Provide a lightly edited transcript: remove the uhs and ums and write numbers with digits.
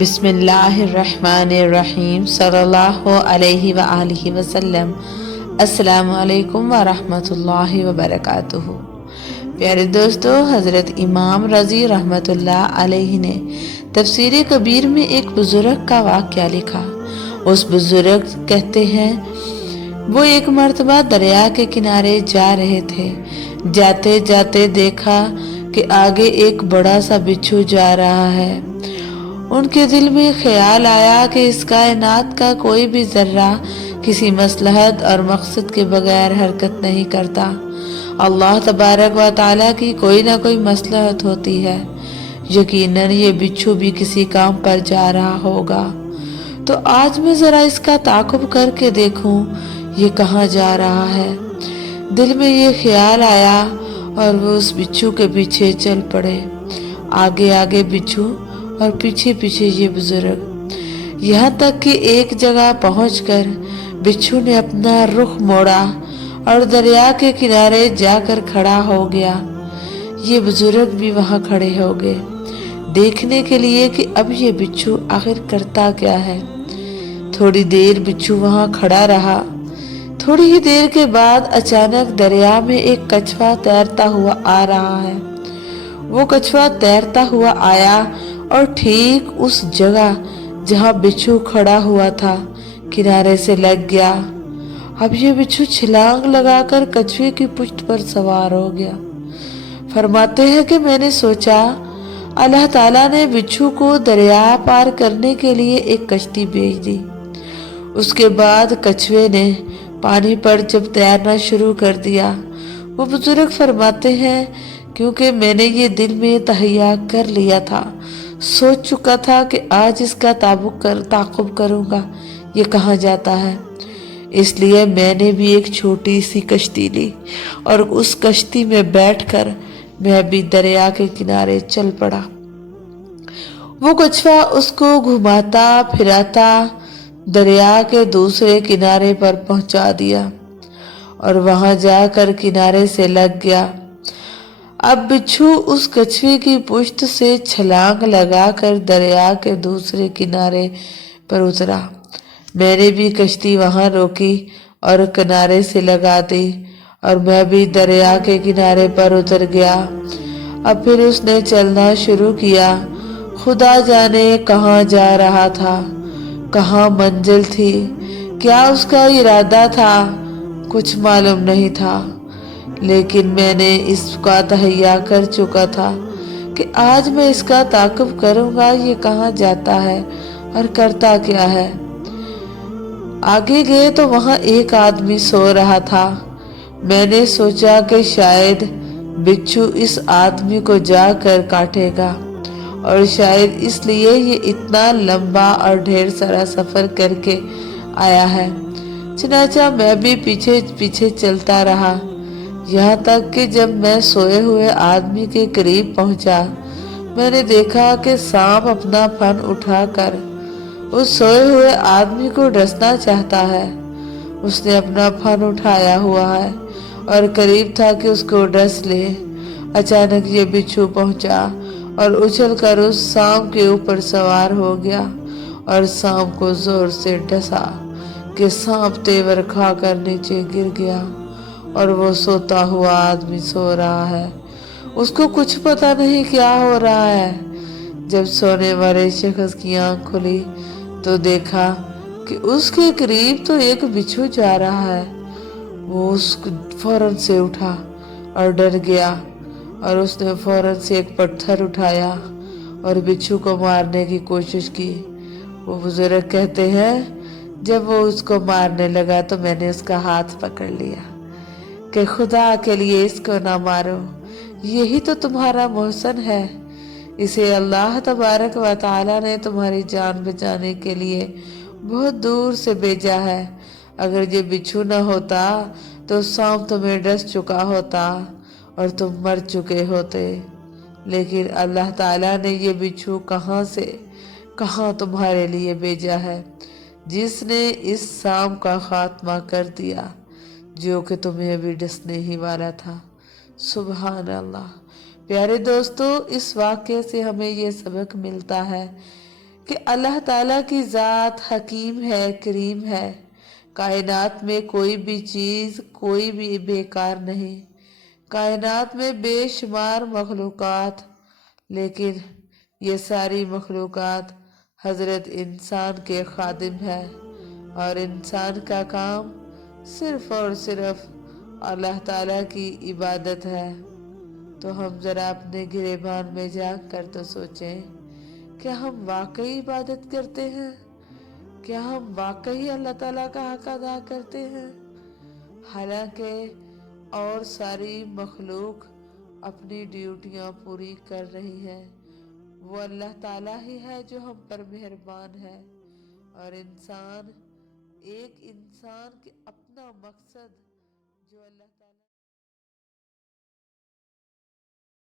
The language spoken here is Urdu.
بسم اللہ الرحمن الرحیم صلی اللہ علیہ وآلہ وسلم۔ السلام علیکم ورحمۃ اللہ وبرکاتہ۔ پیارے دوستو، حضرت امام رضی رحمۃ اللہ علیہ نے تفسیر کبیر میں ایک بزرگ کا واقعہ لکھا۔ اس بزرگ کہتے ہیں، وہ ایک مرتبہ دریا کے کنارے جا رہے تھے۔ جاتے جاتے دیکھا کہ آگے ایک بڑا سا بچھو جا رہا ہے۔ ان کے دل میں خیال آیا کہ اس کائنات کا کوئی بھی ذرہ کسی مصلحت اور مقصد کے بغیر حرکت نہیں کرتا۔ اللہ تبارک و تعالیٰ کی کوئی نہ کوئی مصلحت ہوتی ہے۔ یقیناً یہ بچھو بھی کسی کام پر جا رہا ہوگا، تو آج میں ذرا اس کا تعاقب کر کے دیکھوں یہ کہاں جا رہا ہے۔ دل میں یہ خیال آیا اور وہ اس بچھو کے پیچھے چل پڑے۔ آگے آگے بچھو اور پیچھے پیچھے یہ بزرگ، یہاں تک کہ ایک جگہ پہنچ کر بچھو نے اپنا رخ موڑا اور دریا کے کنارے جا کر کھڑا ہو گیا۔ یہ بزرگ بھی وہاں کھڑے ہو گئے، دیکھنے کے لیے کہ اب یہ بچھو آخر کرتا کیا ہے۔ تھوڑی دیر بچھو وہاں کھڑا رہا۔ تھوڑی ہی دیر کے بعد اچانک دریا میں ایک کچھوا تیرتا ہوا آ رہا ہے۔ وہ کچھوا تیرتا ہوا آیا اور ٹھیک اس جگہ جہاں بچھو کھڑا ہوا تھا کنارے سے لگ گیا۔ اب یہ بچھو چھلانگ لگا کر کچھوے کی پشت پر سوار ہو گیا۔ فرماتے ہیں کہ میں نے سوچا اللہ تعالیٰ نے بچھو کو دریا پار کرنے کے لیے ایک کشتی بھیج دی۔ اس کے بعد کچھوے نے پانی پر جب تیرنا شروع کر دیا، وہ بزرگ فرماتے ہیں کیونکہ میں نے یہ دل میں تہیہ کر لیا تھا، سوچ چکا تھا کہ آج اس کا تعاقب کروں گا یہ کہاں جاتا ہے، اس لیے میں نے بھی ایک چھوٹی سی کشتی لی اور اس کشتی میں بیٹھ کر میں بھی دریا کے کنارے چل پڑا۔ وہ کچھوا اس کو گھماتا پھراتا دریا کے دوسرے کنارے پر پہنچا دیا اور وہاں جا کر کنارے سے لگ گیا۔ اب بچھو اس کچھوے کی پشت سے چھلانگ لگا کر دریا کے دوسرے کنارے پر اترا۔ میں نے بھی کشتی وہاں روکی اور کنارے سے لگا دی اور میں بھی دریا کے کنارے پر اتر گیا۔ اب پھر اس نے چلنا شروع کیا۔ خدا جانے کہاں جا رہا تھا، کہاں منزل تھی، کیا اس کا ارادہ تھا، کچھ معلوم نہیں تھا، لیکن میں نے اس کا تہیہ کر چکا تھا کہ آج میں اس کا تعاقب کروں گا یہ کہاں جاتا ہے اور کرتا کیا ہے۔ آگے گئے تو وہاں ایک آدمی سو رہا تھا۔ میں نے سوچا کہ شاید بچھو اس آدمی کو جا کر کاٹے گا اور شاید اس لیے یہ اتنا لمبا اور ڈھیر سارا سفر کر کے آیا ہے۔ چنانچہ میں بھی پیچھے پیچھے چلتا رہا، یہاں تک کہ جب میں سوئے ہوئے آدمی کے قریب پہنچا، میں نے دیکھا کہ سانپ اپنا پھن اٹھا کر اس سوئے ہوئے آدمی کو ڈسنا چاہتا ہے۔ اس نے اپنا پھن اٹھایا ہوا ہے اور قریب تھا کہ اس کو ڈس لے۔ اچانک یہ بچھو پہنچا اور اچھل کر اس سانپ کے اوپر سوار ہو گیا اور سانپ کو زور سے ڈسا کہ سانپ تیور کھا کر نیچے گر گیا اور وہ سوتا ہوا آدمی سو رہا ہے۔ اس کو کچھ پتا نہیں کیا ہو رہا ہے۔ جب سونے والے شخص کی آنکھ کھلی تو دیکھا کہ اس کے قریب تو ایک بچھو جا رہا ہے۔ وہ فوراً سے اٹھا اور ڈر گیا اور اس نے فوراً سے ایک پتھر اٹھایا اور بچھو کو مارنے کی کوشش کی۔ وہ بزرگ کہتے ہیں جب وہ اس کو مارنے لگا تو میں نے اس کا ہاتھ پکڑ لیا کہ خدا کے لیے اس کو نہ مارو، یہی تو تمہارا محسن ہے، اسے اللہ تبارک و تعالیٰ نے تمہاری جان بچانے کے لیے بہت دور سے بھیجا ہے۔ اگر یہ بچھو نہ ہوتا تو سانپ تمہیں ڈس چکا ہوتا اور تم مر چکے ہوتے، لیکن اللہ تعالیٰ نے یہ بچھو کہاں سے کہاں تمہارے لیے بھیجا ہے، جس نے اس سانپ کا خاتمہ کر دیا جو کہ تمہیں بھی ڈسنے ہی والا تھا۔ سبحان اللہ۔ پیارے دوستو، اس واقعے سے ہمیں یہ سبق ملتا ہے کہ اللہ تعالیٰ کی ذات حکیم ہے، کریم ہے۔ کائنات میں کوئی بھی چیز کوئی بھی بیکار نہیں۔ کائنات میں بے شمار مخلوقات، لیکن یہ ساری مخلوقات حضرت انسان کے خادم ہے، اور انسان کا کام صرف اور صرف اللہ تعالیٰ کی عبادت ہے۔ تو ہم ذرا اپنے گریبان میں جا کر تو سوچیں، کیا ہم واقعی عبادت کرتے ہیں؟ کیا ہم واقعی اللہ تعالیٰ کا حق ادا کرتے ہیں؟ حالانکہ اور ساری مخلوق اپنی ڈیوٹیاں پوری کر رہی ہے، وہ اللہ تعالیٰ ہی ہے جو ہم پر مہربان ہے، اور ایک انسان کے اپنا مقصد جو اللہ تعالیٰ